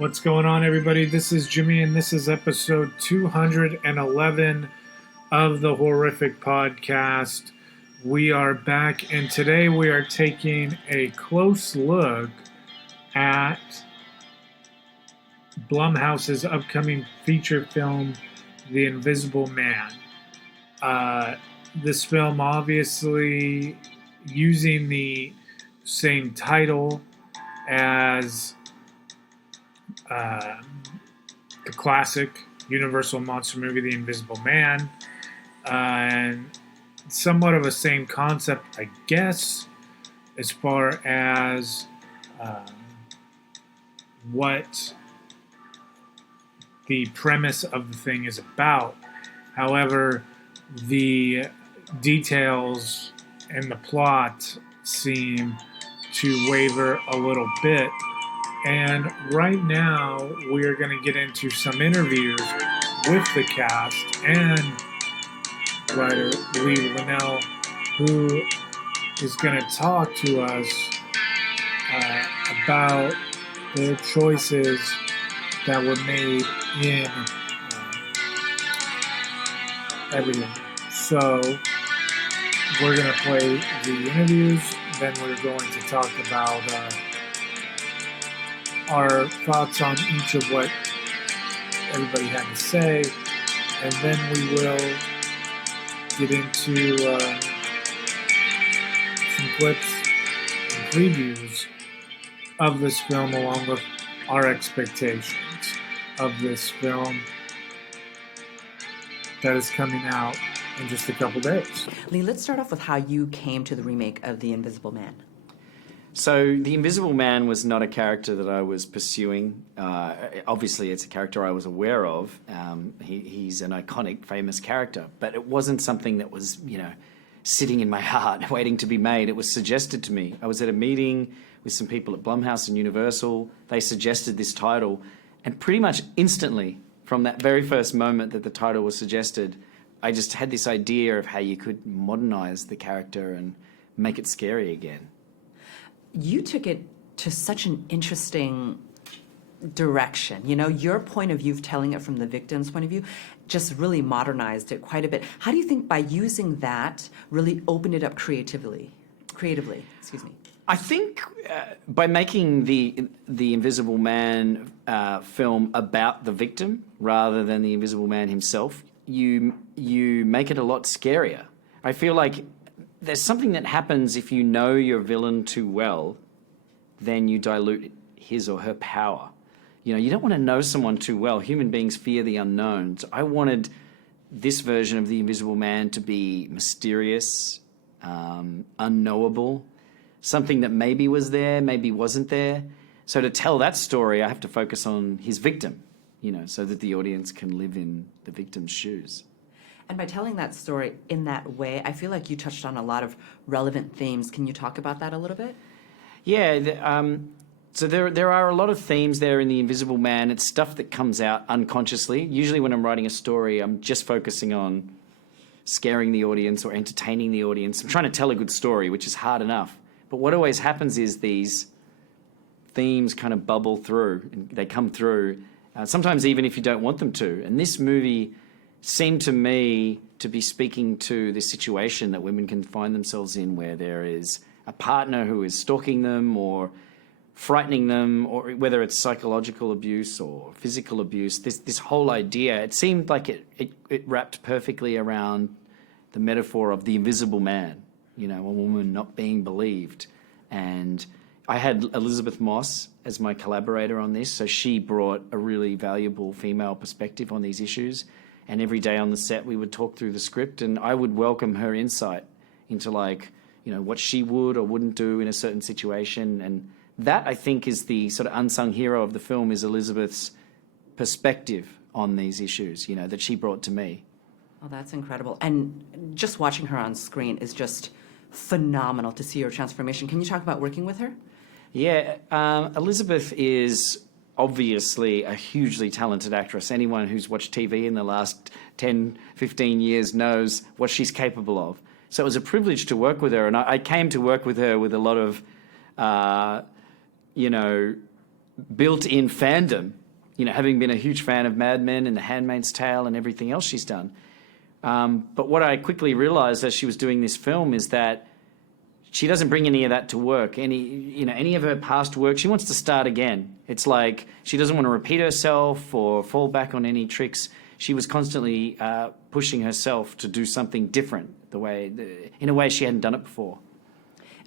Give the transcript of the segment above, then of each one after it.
What's going on, everybody? This is Jimmy, and this is episode 211 of the Horrific Podcast. We are back, and today we are taking a close look at Blumhouse's upcoming feature film, The Invisible Man. This film, obviously, using the same title as the classic Universal monster movie, The Invisible Man, and somewhat of a same concept, I guess, as far as what the premise of the thing is about. However, the details and the plot seem to waver a little bit. And right now, we are going to get into some interviews with the cast and writer Lee Linnell, who is going to talk to us about the choices that were made in everything. So, we're going to play the interviews, then we're going to talk about our thoughts on each of what everybody had to say, and then we will get into some clips and previews of this film along with our expectations of this film that is coming out in just a couple days. Lee, let's start off with how you came to the remake of The Invisible Man. So The Invisible Man was not a character that I was pursuing. Obviously, it's a character I was aware of. He's an iconic, famous character. But it wasn't something that was, sitting in my heart, waiting to be made. It was suggested to me. I was at a meeting with some people at Blumhouse and Universal. They suggested this title. And pretty much instantly, from that very first moment that the title was suggested, I just had this idea of how you could modernize the character and make it scary again. You took it to such an interesting direction. Your point of view of telling it from the victim's point of view just really modernized it quite a bit. How do you think by using that really opened it up creatively? Excuse me. I think by making the Invisible Man film about the victim rather than the Invisible Man himself, you make it a lot scarier. I feel like there's something that happens if you know your villain too well, then you dilute his or her power. You don't want to know someone too well. Human beings fear the unknown. So I wanted this version of the Invisible Man to be mysterious, unknowable, something that maybe was there, maybe wasn't there. So to tell that story, I have to focus on his victim, so that the audience can live in the victim's shoes. And by telling that story in that way, I feel like you touched on a lot of relevant themes. Can you talk about that a little bit? Yeah, so there are a lot of themes there in The Invisible Man. It's stuff that comes out unconsciously. Usually when I'm writing a story, I'm just focusing on scaring the audience or entertaining the audience. I'm trying to tell a good story, which is hard enough. But what always happens is these themes kind of bubble through. And they come through, sometimes even if you don't want them to. And this movie seemed to me to be speaking to this situation that women can find themselves in, where there is a partner who is stalking them or frightening them, or whether it's psychological abuse or physical abuse. This whole idea, it seemed like it wrapped perfectly around the metaphor of the invisible man, a woman not being believed. And I had Elizabeth Moss as my collaborator on this, so she brought a really valuable female perspective on these issues. And every day on the set, we would talk through the script, and I would welcome her insight into, what she would or wouldn't do in a certain situation. And that, I think, is the sort of unsung hero of the film, is Elizabeth's perspective on these issues, that she brought to me. Oh, that's incredible. And just watching her on screen is just phenomenal to see her transformation. Can you talk about working with her? Yeah, Elizabeth is obviously a hugely talented actress. Anyone who's watched TV in the last 10, 15 years knows what she's capable of. So it was a privilege to work with her, and I came to work with her with a lot of, built-in fandom, having been a huge fan of Mad Men and The Handmaid's Tale and everything else she's done. But what I quickly realized as she was doing this film is that she doesn't bring any of that to work. Any of her past work, she wants to start again. It's like she doesn't want to repeat herself or fall back on any tricks. She was constantly pushing herself to do something different, in a way she hadn't done it before.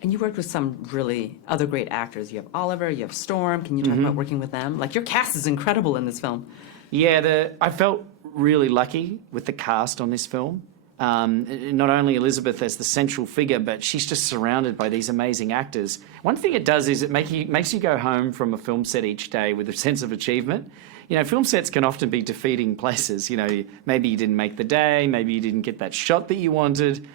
And you worked with some really other great actors. You have Oliver, you have Storm. Can you talk about working with them? Like, your cast is incredible in this film. Yeah, I felt really lucky with the cast on this film. Not only Elizabeth as the central figure, but she's just surrounded by these amazing actors. One thing it does is it makes you go home from a film set each day with a sense of achievement. Film sets can often be defeating places. Maybe you didn't make the day, maybe you didn't get that shot that you wanted.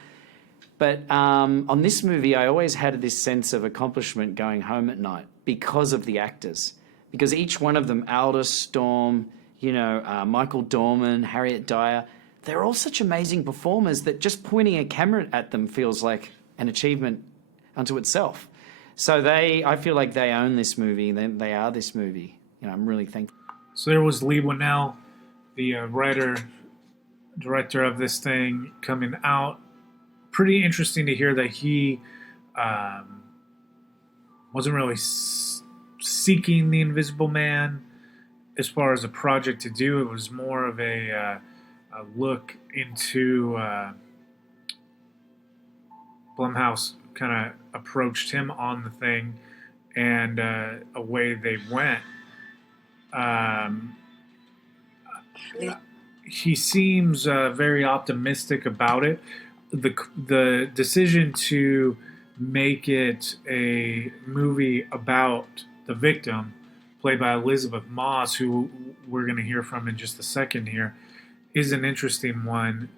But on this movie, I always had this sense of accomplishment going home at night because of the actors. Because each one of them, Aldous, Storm, Michael Dorman, Harriet Dyer, they're all such amazing performers that just pointing a camera at them feels like an achievement unto itself. So I feel like they own this movie. They are this movie. I'm really thankful. So there was Lee Winnell, the writer, director of this thing, coming out. Pretty interesting to hear that he wasn't really seeking the Invisible Man as far as a project to do. It was more of a look into Blumhouse kind of approached him on the thing, and away they went. He seems very optimistic about it. The decision to make it a movie about the victim, played by Elizabeth Moss, who we're going to hear from in just a second here, is an interesting one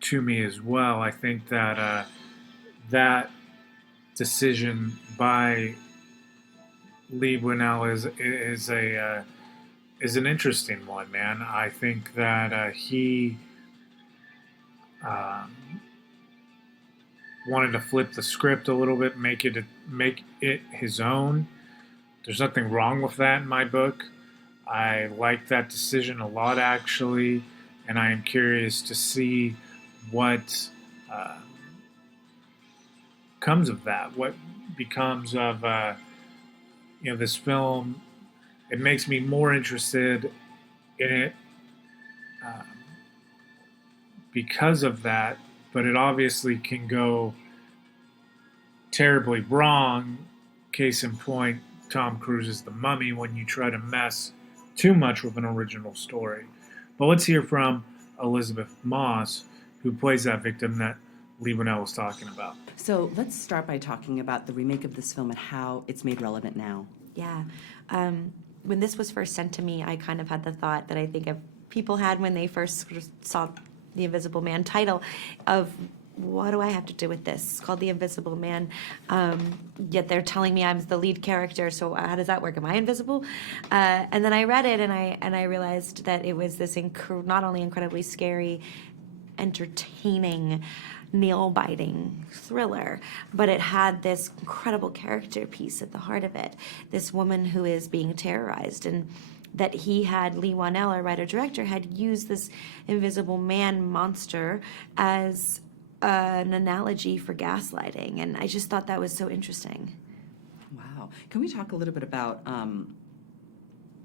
to me as well. I think that that decision by Lee Winnell is an interesting one, man. I think that he wanted to flip the script a little bit, make it his own. There's nothing wrong with that in my book. I like that decision a lot, actually, and I am curious to see what comes of that. What becomes of this film? It makes me more interested in it because of that, but it obviously can go terribly wrong. Case in point, Tom Cruise's The Mummy, when you try to mess too much with an original story. But let's hear from Elizabeth Moss, who plays that victim that Lee Winnell was talking about. So let's start by talking about the remake of this film and how it's made relevant now. Yeah. When this was first sent to me, I kind of had the thought that I think people had when they first saw the Invisible Man title of, what do I have to do with this? It's called The Invisible Man. Yet they're telling me I'm the lead character, so how does that work? Am I invisible? And then I read it, and I realized that it was this not only incredibly scary, entertaining, nail-biting thriller, but it had this incredible character piece at the heart of it. This woman who is being terrorized, and that Lee Winnell, our writer-director, had used this Invisible Man monster as an analogy for gaslighting, and I just thought that was so interesting. Wow. Can we talk a little bit about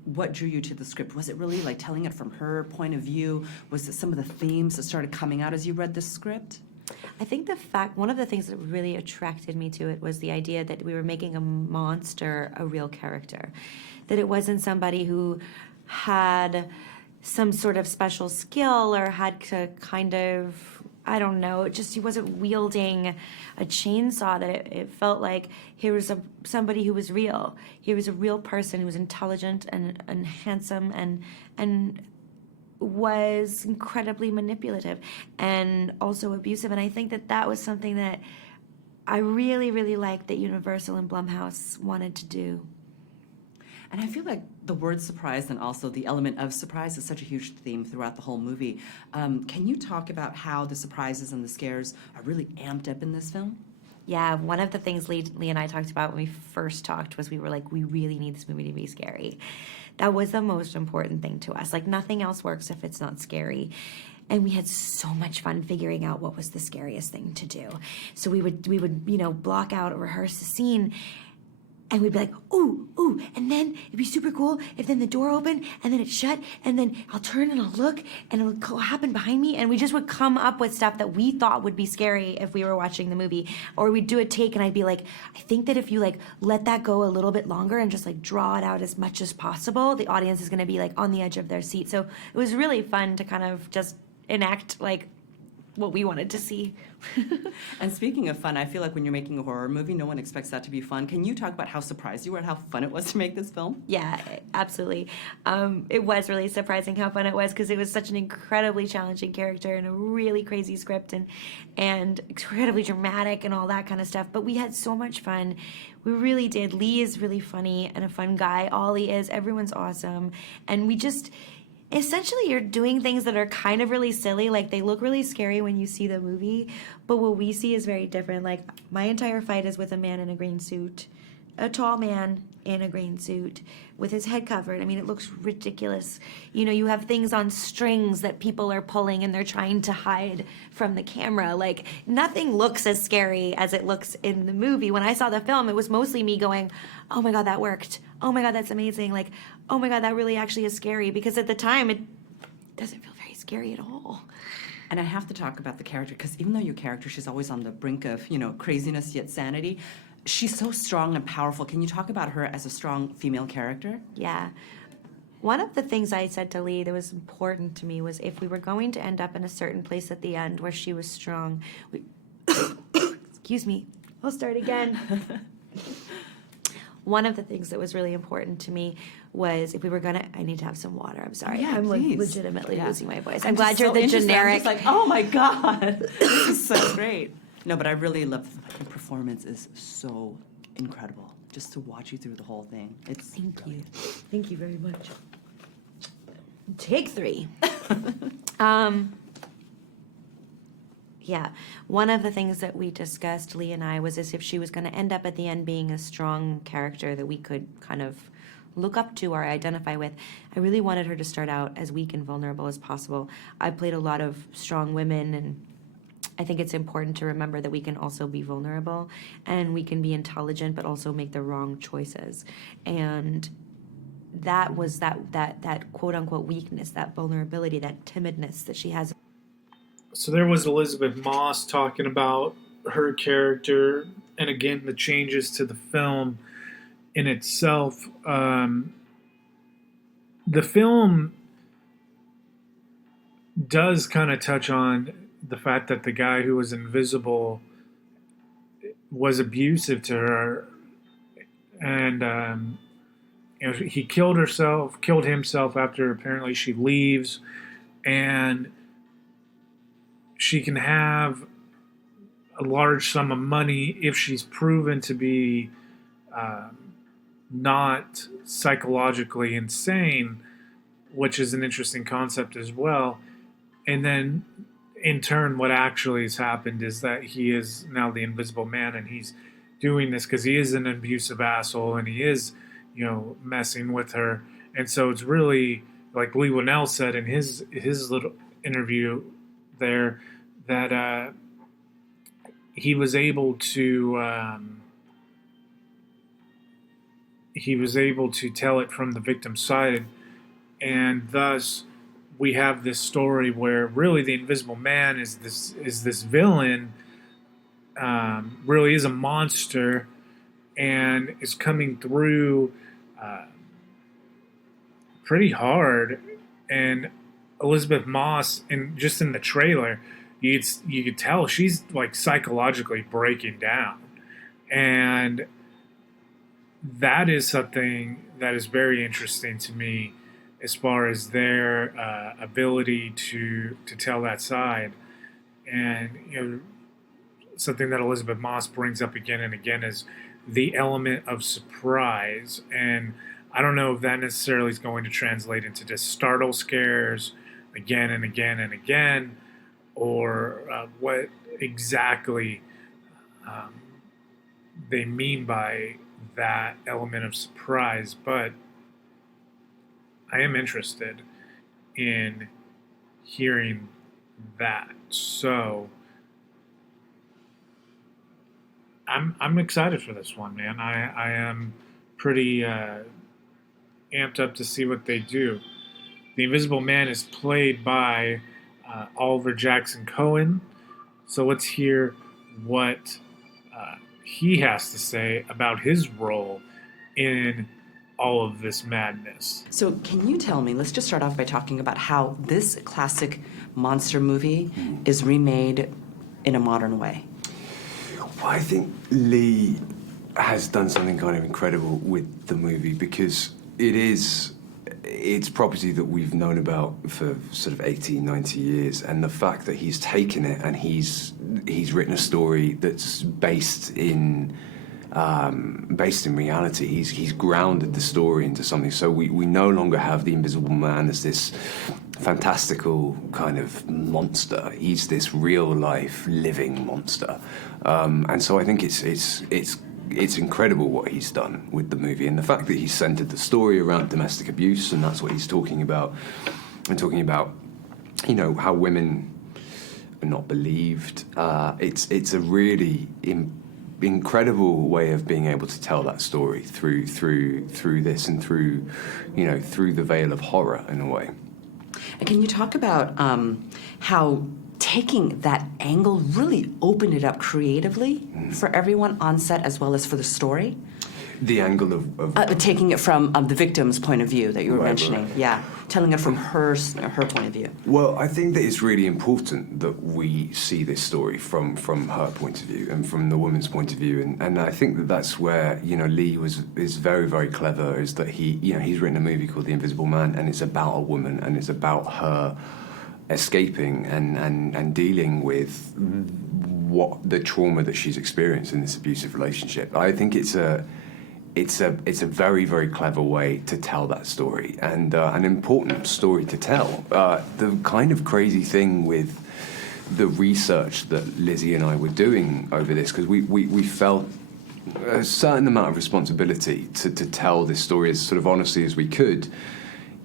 what drew you to the script? Was it really like telling it from her point of view? Was it some of the themes that started coming out as you read the script? I think one of the things that really attracted me to it was the idea that we were making a monster a real character, that it wasn't somebody who had some sort of special skill or had to kind of, I don't know, he wasn't wielding a chainsaw, that it felt like here was somebody who was real. Here was a real person who was intelligent and handsome and was incredibly manipulative and also abusive. And I think that was something that I really, really liked that Universal and Blumhouse wanted to do. And I feel like the word surprise and also the element of surprise is such a huge theme throughout the whole movie. Can you talk about how the surprises and the scares are really amped up in this film? Yeah, one of the things Lee and I talked about when we first talked was we were like, we really need this movie to be scary. That was the most important thing to us. Like, nothing else works if it's not scary. And we had so much fun figuring out what was the scariest thing to do. So we would block out or rehearse a scene, and we'd be like, ooh, ooh, and then it'd be super cool if then the door opened and then it shut, and then I'll turn and I'll look and it'll happen behind me. And we just would come up with stuff that we thought would be scary if we were watching the movie. Or we'd do a take and I'd be like, I think that if you like let that go a little bit longer and just like draw it out as much as possible, the audience is gonna be like on the edge of their seat. So it was really fun to kind of just enact like what we wanted to see. And speaking of fun, I feel like when you're making a horror movie, no one expects that to be fun. Can you talk about how surprised you were and how fun it was to make this film? Yeah, absolutely. It was really surprising how fun it was because it was such an incredibly challenging character and a really crazy script and incredibly dramatic and all that kind of stuff. But we had so much fun. We really did. Lee is really funny and a fun guy. Ollie is. Everyone's awesome. And we just... essentially, you're doing things that are kind of really silly. Like, they look really scary when you see the movie, but what we see is very different. Like, my entire fight is with a man in a green suit, a tall man in a green suit with his head covered. I mean, it looks ridiculous. You know, you have things on strings that people are pulling and they're trying to hide from the camera. Like, nothing looks as scary as it looks in the movie. When I saw the film, it was mostly me going, oh my God, that worked. Oh my God, that's amazing. Like, oh my God, that really actually is scary. Because at the time, it doesn't feel very scary at all. And I have to talk about the character, because even though your character, she's always on the brink of, craziness yet sanity, she's so strong and powerful. Can you talk about her as a strong female character? Yeah. One of the things I said to Lee that was important to me was if we were going to end up in a certain place at the end where she was strong, excuse me, I'll start again. One of the things that was really important to me was if we were gonna, I need to have some water. I'm sorry. Yeah, I'm like please. legitimately losing my voice. I'm I'm glad just you're so the interested. I'm generic. just like, oh my God, this is so great. No, but I really love your performance is so incredible. Just to watch you through the whole thing. It's Thank you. Thank you very much. Take 3. Yeah, one of the things that we discussed, Lee and I, was as if she was going to end up at the end being a strong character that we could kind of look up to or identify with. I really wanted her to start out as weak and vulnerable as possible. I played a lot of strong women, and I think it's important to remember that we can also be vulnerable and we can be intelligent but also make the wrong choices. And that was that quote unquote weakness, that vulnerability, that timidness that she has. So there was Elizabeth Moss talking about her character, and again the changes to the film in itself. The film does kind of touch on the fact that the guy who was invisible was abusive to her, and he killed himself after apparently she leaves, and she can have a large sum of money if she's proven to be not psychologically insane, which is an interesting concept as well. And then, in turn, what actually has happened is that he is now the Invisible Man, and he's doing this because he is an abusive asshole, and he is, messing with her. And so it's really, like Lee Winnell said in his little interview there, that he was able to tell it from the victim's side, and thus we have this story where really the Invisible Man is this villain, really is a monster, and is coming through pretty hard. And Elizabeth Moss, in the trailer, you could tell she's like psychologically breaking down, and that is something that is very interesting to me as far as their ability to tell that side. And something that Elizabeth Moss brings up again and again is the element of surprise. And I don't know if that necessarily is going to translate into just startle scares again and again and again, or what exactly they mean by that element of surprise, but I am interested in hearing that. So I'm excited for this one, man. I am pretty amped up to see what they do. The Invisible Man is played by Oliver Jackson Cohen. So let's hear what he has to say about his role in all of this madness. So, can you tell me, let's just start off by talking about how this classic monster movie is remade in a modern way. Well, I think Lee has done something kind of incredible with the movie because it's property that we've known about for sort of 18, 90 years, and the fact that he's taken it and he's written a story that's based in reality. He's grounded the story into something. So we no longer have the Invisible Man as this fantastical kind of monster. He's this real life living monster, and so I think it's incredible what he's done with the movie, and the fact that he's centered the story around domestic abuse, and that's what he's talking about, and talking about, you know, how women are not believed. It's a really incredible way of being able to tell that story through this and through the veil of horror in a way. And can you talk about how taking that angle really opened it up creatively for everyone on set as well as for the story? The angle of Taking it from the victim's point of view that you were Right, mentioning. right. Yeah, telling it from her point of view. Well, I think that it's really important that we see this story from her point of view and from the woman's point of view, and I think that that's where, you know, Lee is very, very clever, is that he's written a movie called The Invisible Man, and it's about a woman, and it's about her escaping and dealing with what the trauma that she's experienced in this abusive relationship. I think it's a very, very clever way to tell that story, and an important story to tell. The kind of crazy thing with the research that Lizzie and I were doing over this, because we felt a certain amount of responsibility to tell this story as sort of honestly as we could,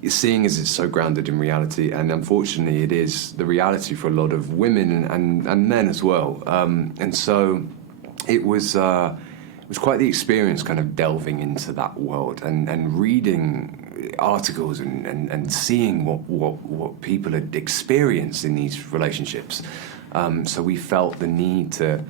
seeing as it's so grounded in reality, and unfortunately it is the reality for a lot of women and men as well. And so it was quite the experience kind of delving into that world and reading articles and seeing what people had experienced in these relationships. So we felt the need to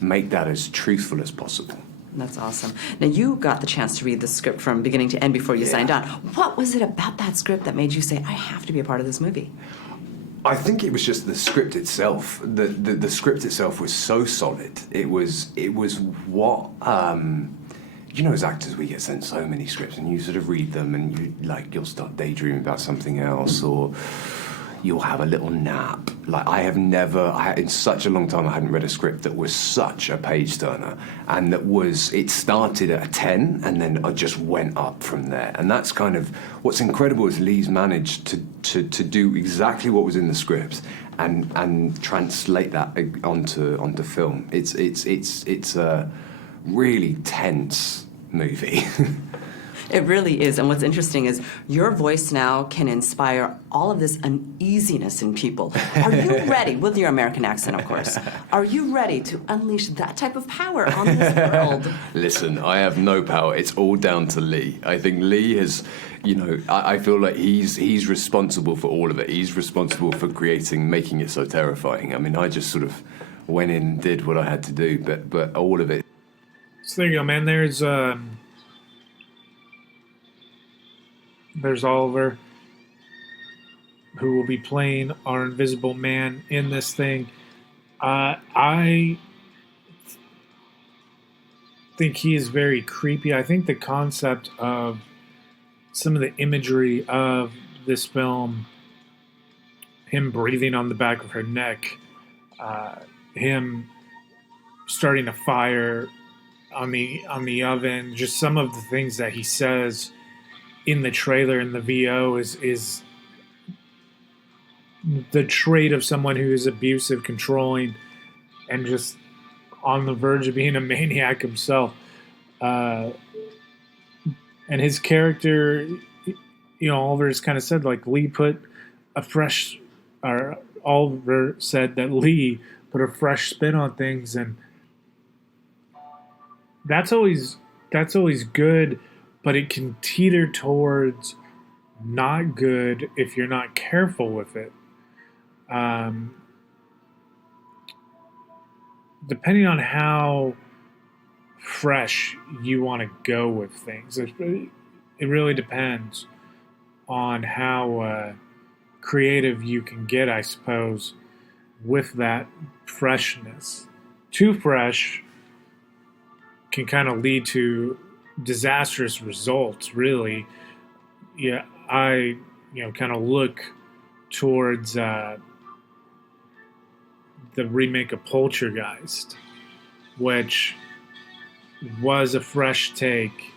make that as truthful as possible. That's awesome. Now, you got the chance to read the script from beginning to end before you signed on. What was it about that script that made you say, I have to be a part of this movie? I think it was just the script itself. The script itself was so solid. It was what you know, as actors we get sent so many scripts, and you sort of read them, and you'll start daydreaming about something else, or you'll have a little nap. Like in such a long time I hadn't read a script that was such a page turner, and it started at a 10 and then I just went up from there. And that's kind of what's incredible, is Lee's managed to do exactly what was in the script and translate that onto film. It's a really tense movie. It really is. And what's interesting is your voice now can inspire all of this uneasiness in people. Are you ready, with your American accent, of course, are you ready to unleash that type of power on this world? Listen, I have no power. It's all down to Lee. I think Lee has, you know, I feel like he's responsible for all of it. He's responsible for making it so terrifying. I mean, I just sort of went in and did what I had to do, but all of it. So there you go, man. There's Oliver, who will be playing our Invisible Man in this thing. I think he is very creepy. I think the concept of some of the imagery of this film, him breathing on the back of her neck, him starting a fire on the oven, just some of the things that he says in the trailer, in the VO, is the trait of someone who is abusive, controlling, and just on the verge of being a maniac himself. And his character, Oliver just kind of said, like, Oliver said that Lee put a fresh spin on things, and that's always good, but it can teeter towards not good if you're not careful with it. Depending on how fresh you want to go with things, it really depends on how creative you can get, I suppose, with that freshness. Too fresh can kind of lead to disastrous results, really. Yeah, I kind of look towards the remake of Poltergeist, which was a fresh take,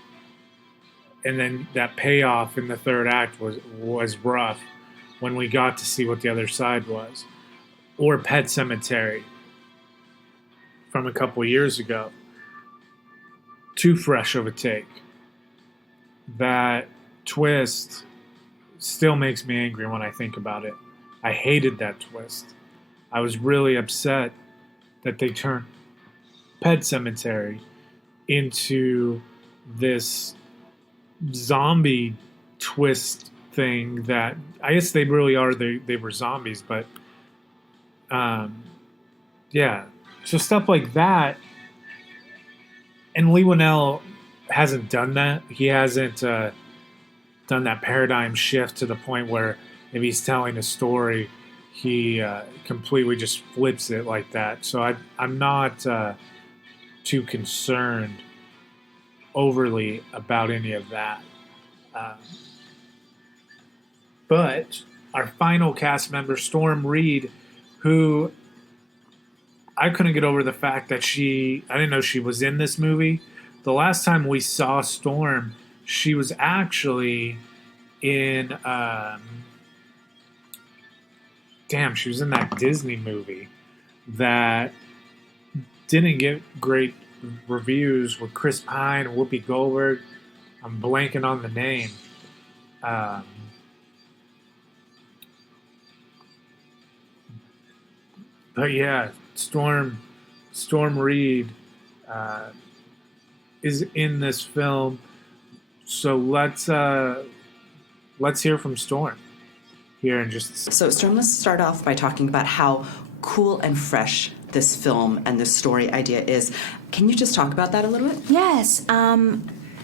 and then that payoff in the third act was rough when we got to see what the other side was. Or Pet Sematary from a couple years ago. Too fresh of a take. That twist still makes me angry when I think about it. I hated that twist. I was really upset that they turned Pet Sematary into this zombie twist thing that I guess they really are. They were zombies, but yeah. So stuff like that. And Lee Winnell hasn't done that. He hasn't done that paradigm shift to the point where if he's telling a story, he completely just flips it like that. So I'm not too concerned overly about any of that. But our final cast member, Storm Reed, who I couldn't get over the fact that I didn't know she was in this movie. The last time we saw Storm, she was actually in, she was in that Disney movie that didn't get great reviews with Chris Pine and Whoopi Goldberg. I'm blanking on the name. But yeah, Storm Reed is in this film. So let's hear from Storm here in just a second. So, Storm, let's start off by talking about how cool and fresh this film and this story idea is. Can you just talk about that a little bit? Yes.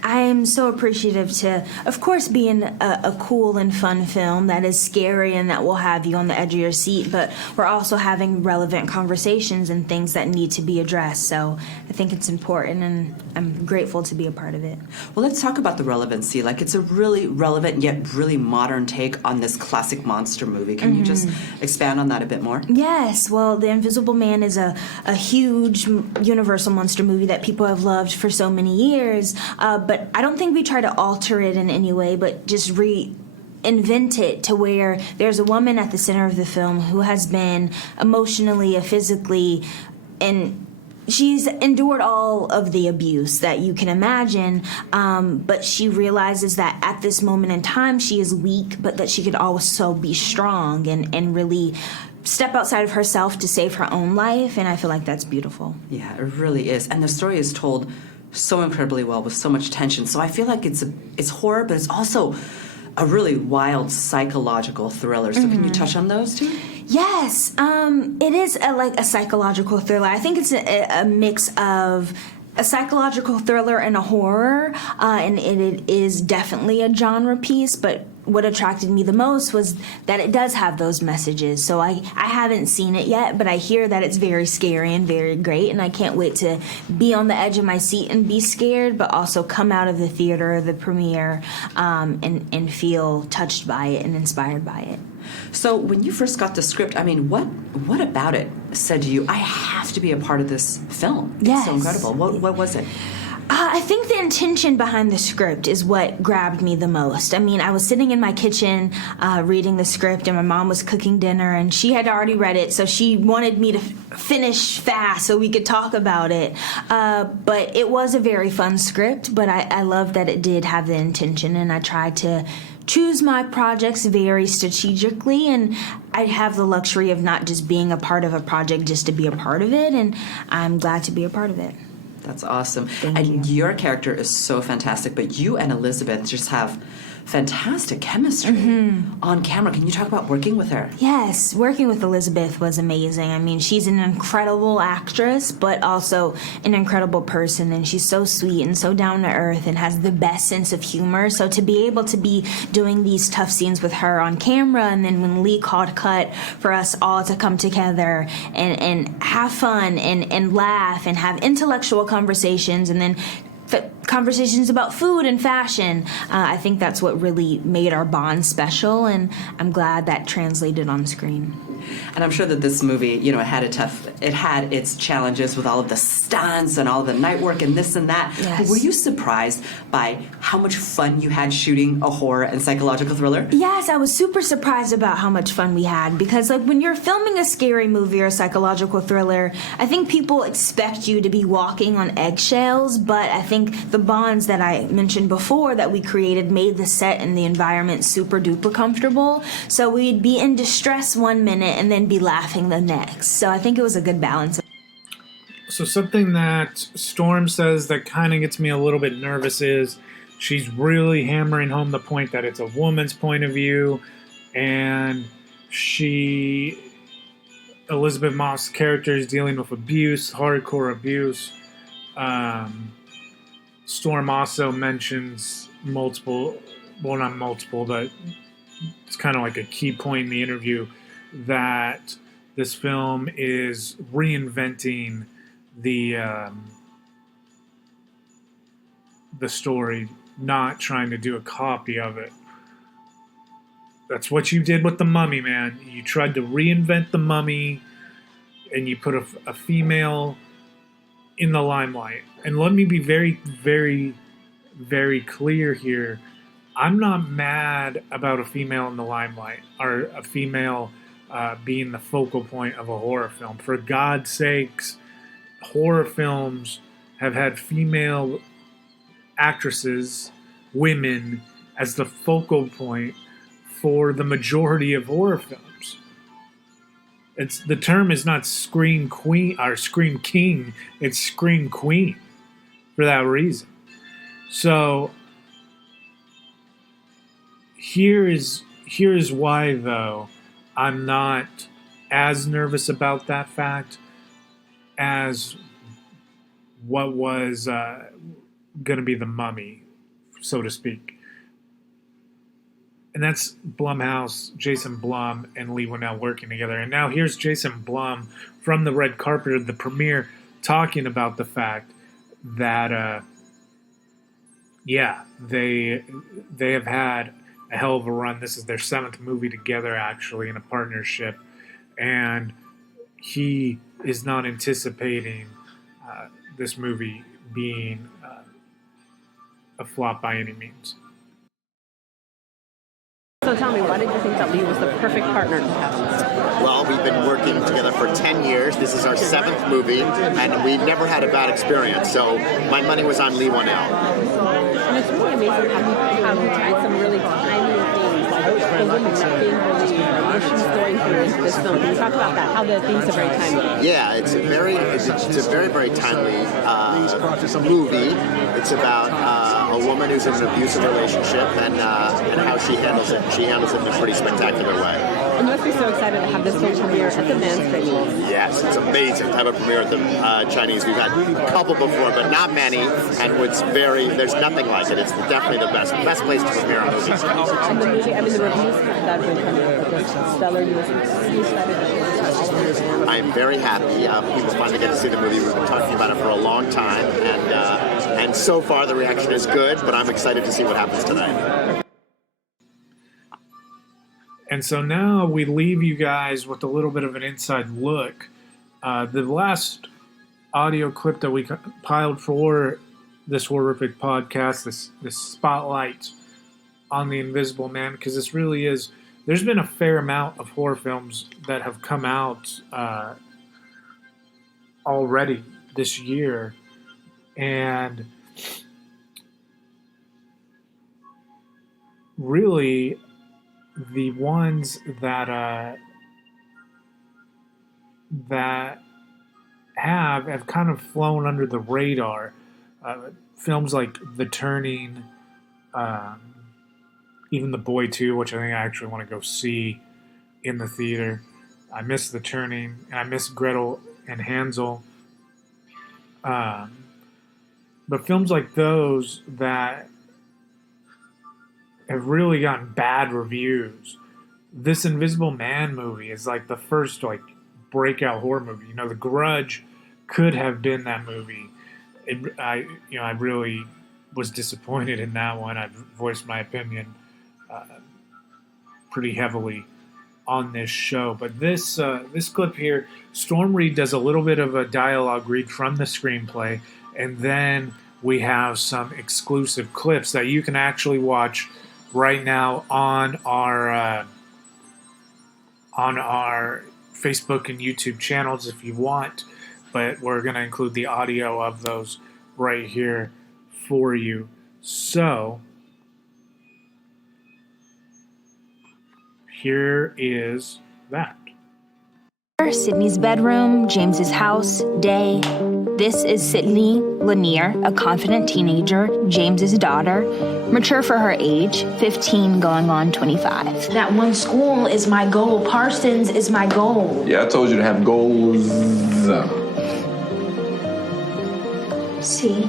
I'm so appreciative to, of course, being a cool and fun film that is scary and that will have you on the edge of your seat, but we're also having relevant conversations and things that need to be addressed. So I think it's important, and I'm grateful to be a part of it. Well, let's talk about the relevancy. Like, it's a really relevant yet really modern take on this classic monster movie. Can you just expand on that a bit more? Yes. Well, The Invisible Man is a huge universal monster movie that people have loved for so many years, but I don't think we try to alter it in any way, but just reinvent it to where there's a woman at the center of the film who has been emotionally, physically, and she's endured all of the abuse that you can imagine, but she realizes that at this moment in time she is weak, but that she could also be strong and really step outside of herself to save her own life, and I feel like that's beautiful. Yeah, it really is. And the story is told so incredibly well with so much tension. So I feel like it's horror, but it's also a really wild psychological thriller. So can you touch on those two? Yes, it is like a psychological thriller. I think it's a mix of a psychological thriller and a horror, and it is definitely a genre piece, but what attracted me the most was that it does have those messages. So I haven't seen it yet, but I hear that it's very scary and very great, and I can't wait to be on the edge of my seat and be scared, but also come out of the theater or the premiere and feel touched by it and inspired by it. So when you first got the script, I mean, what about it said to you, I have to be a part of this film? It's Yes. so incredible. What was it? I think the intention behind the script is what grabbed me the most. I mean, I was sitting in my kitchen reading the script, and my mom was cooking dinner, and she had already read it, so she wanted me to finish fast so we could talk about it. But it was a very fun script, but I love that it did have the intention, and I tried to choose my projects very strategically, and I have the luxury of not just being a part of a project just to be a part of it, and I'm glad to be a part of it. That's awesome. And your character is so fantastic, but you and Elizabeth just have fantastic chemistry on camera. Can you talk about working with her? Yes, working with Elizabeth was amazing. I mean, she's an incredible actress, but also an incredible person, and she's so sweet and so down to earth and has the best sense of humor. So to be able to be doing these tough scenes with her on camera, and then when Lee called cut for us all to come together and have fun and laugh and have intellectual conversations, and then conversations about food and fashion. I think that's what really made our bond special, and I'm glad that translated on screen. And I'm sure that this movie, you know, it had its challenges with all of the stunts and all of the night work and this and that. Yes. But were you surprised by how much fun you had shooting a horror and psychological thriller? Yes, I was super surprised about how much fun we had, because like when you're filming a scary movie or a psychological thriller, I think people expect you to be walking on eggshells, but I think the bonds that I mentioned before that we created made the set and the environment super duper comfortable. So we'd be in distress one minute and then be laughing the next. So I think it was a good balance. So something that Storm says that kind of gets me a little bit nervous is she's really hammering home the point that it's a woman's point of view, and Elizabeth Moss' character is dealing with abuse, hardcore abuse. Storm also mentions not multiple, but it's kind of like a key point in the interview that this film is reinventing the story, not trying to do a copy of it. That's what you did with The Mummy, man. You tried to reinvent The Mummy, and you put a female in the limelight. And let me be very, very, very clear here. I'm not mad about a female in the limelight or a female being the focal point of a horror film. For God's sakes, horror films have had female actresses, women, as the focal point for the majority of horror films. The term is not scream queen or scream king, it's scream queen for that reason. So here is why, though, I'm not as nervous about that fact as what was going to be The Mummy, so to speak. And that's Blumhouse, Jason Blum, and Lee Winnell working together. And now here's Jason Blum from the red carpet of the premiere talking about the fact that, they have had a hell of a run. This is their 7th movie together, actually, in a partnership. And he is not anticipating this movie being a flop by any means. So tell me, why did you think that Lee was the perfect partner to have? Well, we've been working together for 10 years. This is our 7th movie, and we've never had a bad experience. So my money was on Lee Winnell. And it's really amazing how you tied some really timely themes, like the woman not being really what she's going through into this film. Can you talk about that? How the themes are very timely? Yeah, it's a very, very timely movie. It's about a woman who's in an abusive relationship and how she handles it. She handles it in a pretty spectacular way. And you must be so excited to have this film premiere at the Man's Chinese. Yes, it's amazing to have a premiere at the Chinese. We've had a couple before, but not many, and there's nothing like it. It's definitely the best place to premiere a movie. And the movie, I mean, the reviews that have been coming out are stellar. You excited to share this with all of your fans? I'm very happy. People finally get to see the movie. We've been talking about it for a long time, and so far the reaction is good, but I'm excited to see what happens tonight. And so now we leave you guys with a little bit of an inside look. The last audio clip that we compiled for this horrific podcast, this spotlight on the Invisible Man, because this really is. There's been a fair amount of horror films that have come out already this year, and really the ones that have kind of flown under the radar. Films like The Turning, even The Boy 2, which I think I actually want to go see in the theater. I miss The Turning, and I miss Gretel and Hansel. But films like those that have really gotten bad reviews. This Invisible Man movie is like the first like breakout horror movie. You know, The Grudge could have been that movie. I really was disappointed in that one. I've voiced my opinion pretty heavily on this show. But this clip here, Storm Reed does a little bit of a dialogue read from the screenplay, and then we have some exclusive clips that you can actually watch right now on our Facebook and YouTube channels if you want. But we're going to include the audio of those right here for you. So, here is that. Sydney's bedroom, James's house, day. This is Sydney Lanier, a confident teenager, James's daughter, mature for her age, 15 going on 25. That one school is my goal. Parsons is my goal. Yeah, I told you to have goals. See,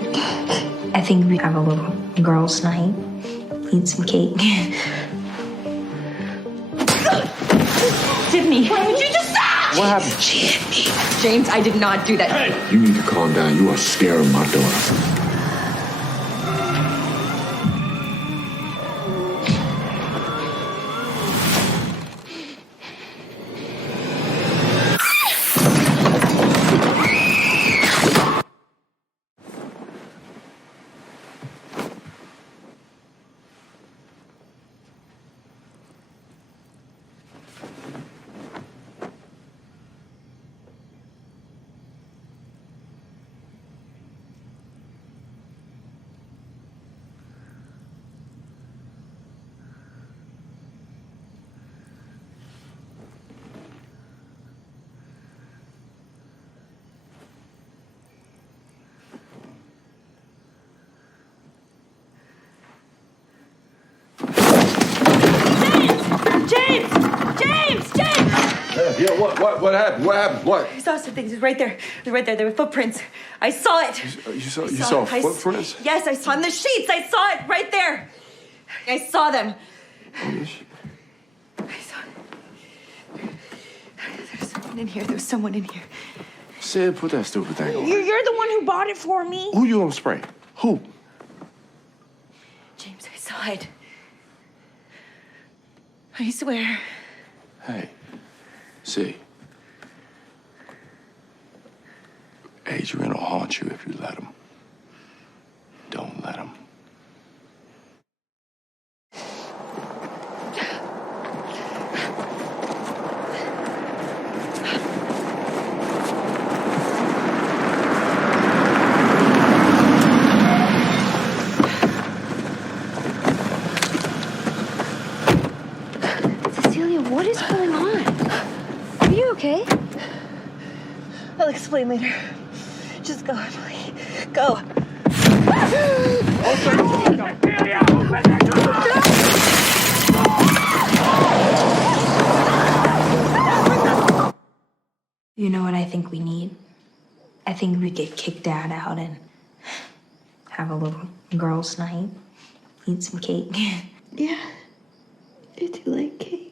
I think we have a little girls' night. Eat some cake. Sydney, why would you just stop? What happened? James, I did not do that. Hey, you need to calm down. You are scaring my daughter. Yeah, what happened? What happened? What? I saw some things right there. They're right there. There were footprints. I saw it. You saw footprints? Yes, I saw on the sheets. I saw it right there. I saw them. On the sheet. I saw it. There's someone in here. There was someone in here. Sid, put that stupid thing on. You're the one who bought it for me. Who you gonna spray? Who? James, I saw it. I swear. Hey, see, Adrian will haunt you if you let him. Don't let him. What is going on? Are you okay? I'll explain later. Just go, Emily. Go. You know what I think we need? I think we get kick Dad out and have a little girls' night. Eat some cake. Yeah, I do like cake.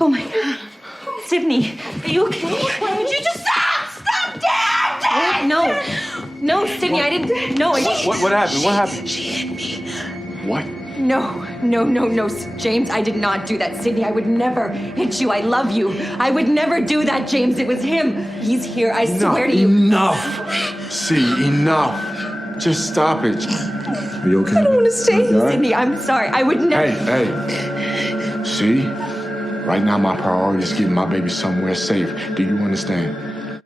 Oh my God. Sydney, are you okay? Why would you just stop? Stop, Dad! Dad! No, Sydney, I didn't. No, What happened? What happened? She hit me. What? No, James, I did not do that. Sydney, I would never hit you. I love you. I would never do that, James. It was him. He's here. I swear to you. Enough. See, enough. Just stop it. Are you okay? I don't want to stay, You all right? Sydney. I'm sorry. I would never. Hey. See? Right now, my priority is getting my baby somewhere safe. Do you understand?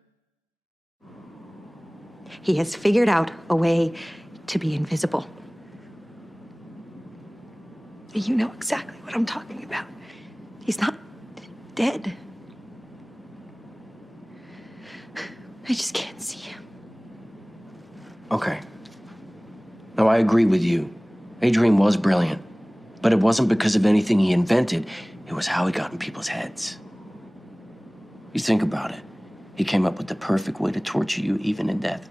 He has figured out a way to be invisible. You know exactly what I'm talking about. He's not dead. I just can't see him. Okay. Now, I agree with you. Adrian was brilliant. But it wasn't because of anything he invented. It was how he got in people's heads. You think about it. He came up with the perfect way to torture you, even in death.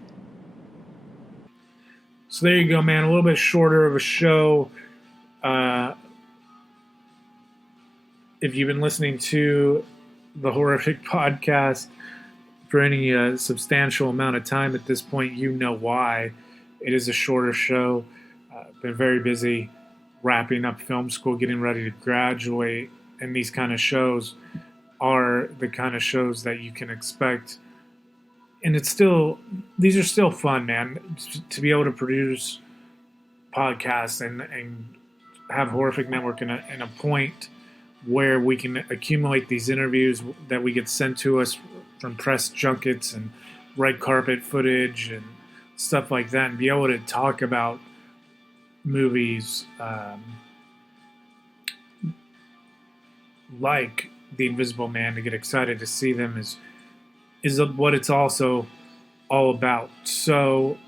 So there you go, man. A little bit shorter of a show. If you've been listening to the Horrific Podcast for any substantial amount of time at this point, you know why. It is a shorter show. Been very busy wrapping up film school, getting ready to graduate, and these kind of shows are the kind of shows that you can expect. And these are still fun, man, to be able to produce podcasts and have Horrific Network in a point where we can accumulate these interviews that we get sent to us from press junkets and red carpet footage and stuff like that, and be able to talk about movies like The Invisible Man, to get excited to see them is what it's also all about. So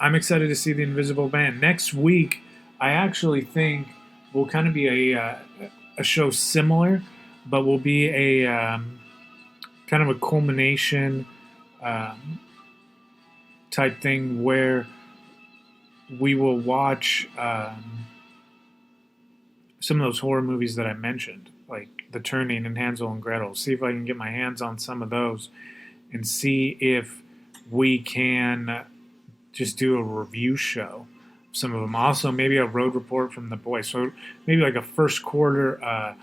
I'm excited to see The Invisible Man. Next week, I actually think will kind of be a show similar, but will be a kind of a culmination type thing where we will watch some of those horror movies that I mentioned, like The Turning and Hansel and Gretel. See if I can get my hands on some of those and see if we can just do a review show of some of them. Also, maybe a road report from the boys. So maybe like a first quarter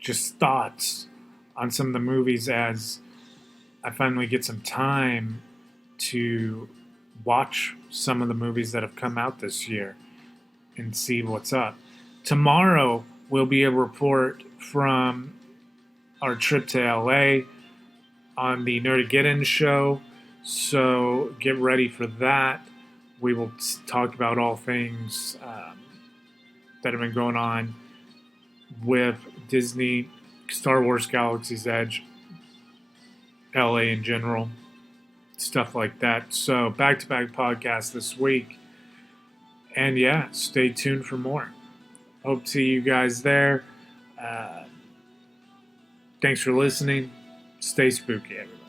just thoughts on some of the movies as I finally get some time to watch some of the movies that have come out this year and see what's up. Tomorrow will be a report from our trip to LA on the Nerdageddon show, so get ready for that. We will talk about all things that have been going on with Disney, Star Wars Galaxy's Edge, LA in general, stuff like that. So back-to-back podcasts this week. And yeah, stay tuned for more. Hope to see you guys there. Thanks for listening. Stay spooky, everybody.